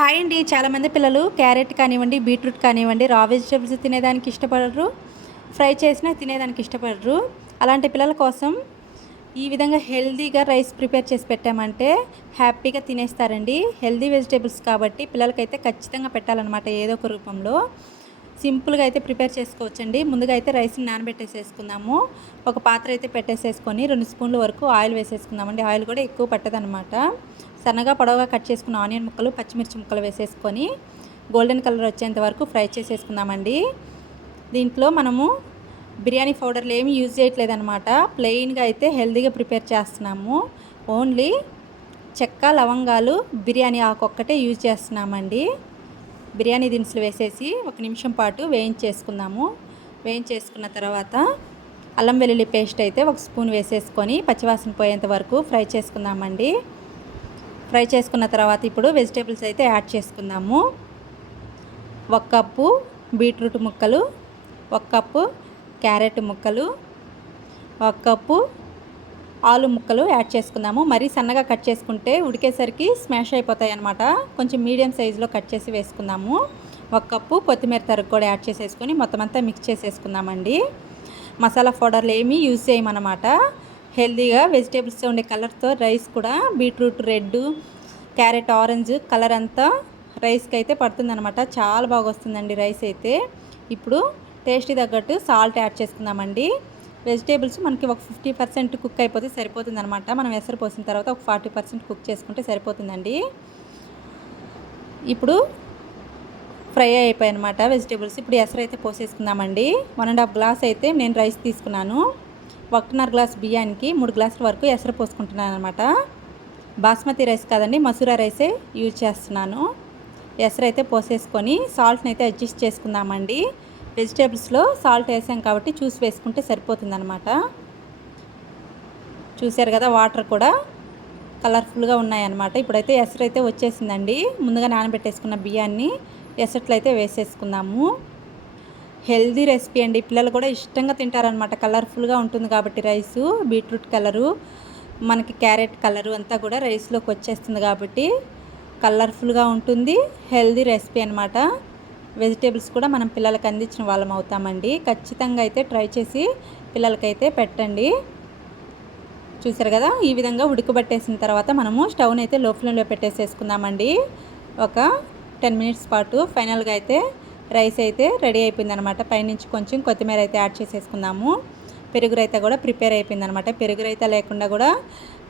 Hi అండి. చాలామంది పిల్లలు క్యారెట్ కానివ్వండి, బీట్రూట్ కానివ్వండి, రా వెజిటేబుల్స్ తినేదానికి ఇష్టపడరు. ఫ్రై చేసినా తినేదానికి ఇష్టపడరు. అలాంటి పిల్లల కోసం ఈ విధంగా హెల్తీగా రైస్ ప్రిపేర్ చేసి పెట్టామంటే హ్యాపీగా తినేస్తారండి. హెల్తీ వెజిటేబుల్స్ కాబట్టి పిల్లలకైతే ఖచ్చితంగా పెట్టాలన్నమాట ఏదో ఒక రూపంలో. సింపుల్గా అయితే ప్రిపేర్ చేసుకోవచ్చండి. ముందుగా అయితే రైస్ని నానబెట్టేసేసుకుందాము. ఒక పాత్ర అయితే పెట్టేసేసుకొని 2 స్పూన్ల వరకు ఆయిల్ వేసేసుకుందామండి. ఆయిల్ కూడా ఎక్కువ పట్టదనమాట. సన్నగా పొడవుగా కట్ చేసుకున్న ఆనియన్ ముక్కలు, పచ్చిమిర్చి ముక్కలు వేసేసుకొని గోల్డెన్ కలర్ వచ్చేంత వరకు ఫ్రై చేసేసుకుందామండి. దీంట్లో మనము బిర్యానీ పౌడర్లు ఏమీ యూజ్ చేయట్లేదనమాట. ప్లెయిన్గా అయితే హెల్తీగా ప్రిపేర్ చేస్తున్నాము. ఓన్లీ చెక్క, లవంగాలు, బిర్యానీ ఆకు ఒక్కటే యూజ్ చేస్తున్నామండి. బిర్యానీ దినుసులు వేసేసి 1 నిమిషం పాటు వేయించేసుకుందాము. వేయించేసుకున్న తర్వాత అల్లం వెల్లుల్లి పేస్ట్ అయితే 1 స్పూన్ వేసేసుకొని పచ్చివాసన పోయేంత వరకు ఫ్రై చేసుకుందామండి. ఫ్రై చేసుకున్న తర్వాత ఇప్పుడు వెజిటేబుల్స్ అయితే యాడ్ చేసుకుందాము. 1 కప్పు బీట్రూట్ ముక్కలు, 1 కప్పు క్యారెట్ ముక్కలు, 1 కప్పు ఆలు ముక్కలు యాడ్ చేసుకుందాము. మరీ సన్నగా కట్ చేసుకుంటే ఉడికేసరికి స్మాష్ అయిపోతాయి అన్నమాట. కొంచెం మీడియం సైజులో కట్ చేసి వేసుకుందాము. 1 కప్పు కొత్తిమీర తరుగు కూడా యాడ్ చేసేసుకొని మొత్తం అంతా మిక్స్ చేసేసుకుందామండి. మసాలా పౌడర్లు ఏమీ యూజ్ చేయమన్నమాట. హెల్తీగా వెజిటేబుల్స్ ఉండే కలర్తో రైస్ కూడా beetroot red, carrot orange colour అంతా రైస్కి అయితే పడుతుందన్నమాట. చాలా బాగా వస్తుందండి రైస్ అయితే. ఇప్పుడు టేస్ట్కి తగ్గట్టు సాల్ట్ యాడ్ చేసుకుందామండి. వెజిటేబుల్స్ మనకి ఒక 50% కుక్ అయిపోతే సరిపోతుందన్నమాట. మనం ఎసరు పోసిన తర్వాత ఒక 40% కుక్ చేసుకుంటే సరిపోతుందండి. ఇప్పుడు ఫ్రై అయిపోయాయి అనమాట వెజిటేబుల్స్. ఇప్పుడు ఎసరు అయితే పోసేసుకుందామండి. 1.5 గ్లాస్ అయితే నేను రైస్ తీసుకున్నాను. 1.5 గ్లాస్ బియ్యానికి 3 గ్లాసుల వరకు ఎసరు పోసుకుంటున్నాను అనమాట. బాస్మతి రైస్ కాదండి, మసూరా రైసే యూజ్ చేస్తున్నాను. ఎసరు అయితే పోసేసుకొని సాల్ట్ని అయితే అడ్జస్ట్ చేసుకుందామండి. వెజిటేబుల్స్లో సాల్ట్ వేసాం కాబట్టి చూసి వేసుకుంటే సరిపోతుందన్నమాట. చూసారు కదా, వాటర్ కూడా కలర్ఫుల్గా ఉన్నాయన్నమాట. ఇప్పుడైతే ఎసరు అయితే వచ్చేసిందండి. ముందుగా నానబెట్టేసుకున్న బియ్యాన్ని ఎసట్లో అయితే వేసేసుకుందాము. హెల్దీ రెసిపీ అండి. పిల్లలు కూడా ఇష్టంగా తింటారనమాట. కలర్ఫుల్గా ఉంటుంది కాబట్టి రైసు, బీట్రూట్ కలరు, మనకి క్యారెట్ కలరు అంతా కూడా రైస్లోకి వచ్చేస్తుంది కాబట్టి కలర్ఫుల్గా ఉంటుంది. హెల్దీ రెసిపీ అనమాట. వెజిటేబుల్స్ కూడా మనం పిల్లలకి అందించిన వాళ్ళం అవుతామండి. ఖచ్చితంగా అయితే ట్రై చేసి పిల్లలకైతే పెట్టండి. చూసారు కదా, ఈ విధంగా ఉడకబెట్టేసిన తర్వాత మనము స్టవ్ని అయితే లో ఫ్లేమ్లో పెట్టేసేసుకుందామండి. ఒక 10 మినిట్స్ పాటు ఫైనల్గా అయితే రైస్ అయితే రెడీ అయిపోయిందనమాట. పైనుంచి కొంచెం కొత్తిమీర అయితే యాడ్ చేసేసుకుందాము. పెరుగు రైతా కూడా ప్రిపేర్ అయిపోయిందనమాట. పెరుగు రైతా లేకుండా కూడా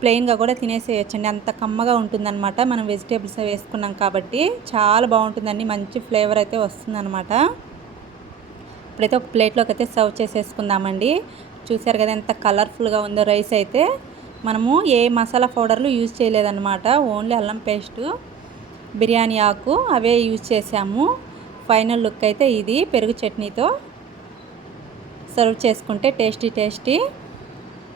ప్లెయిన్గా కూడా తినేసేయచ్చండి. అంత కమ్మగా ఉంటుందన్నమాట. మనం వెజిటేబుల్స్ వేసుకున్నాం కాబట్టి చాలా బాగుంటుందండి. మంచి ఫ్లేవర్ అయితే వస్తుందన్నమాట. ఇప్పుడైతే ఒక ప్లేట్లోకి అయితే సర్వ్ చేసేసుకుందామండి. చూసారు కదా ఎంత కలర్ఫుల్గా ఉందో రైస్ అయితే. మనము ఏ మసాలా పౌడర్లు యూజ్ చేయలేదన్నమాట. ఓన్లీ అల్లం పేస్టు, బిర్యానీ ఆకు అవే యూజ్ చేసాము. ఫైనల్ లుక్ అయితే ఇది. పెరుగు చట్నీతో సర్వ్ చేసుకుంటే టేస్టీ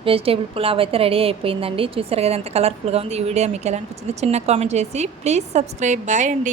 వెజిటేబుల్ పులావ్ అయితే రెడీ అయిపోయిందండి. చూసారు కదా ఎంత కలర్ఫుల్గా ఉంది. ఈ వీడియో మీకు ఎలా అనిపించింది చిన్న కామెంట్ చేసి ప్లీజ్ సబ్స్క్రైబ్. బాయ్ అండి.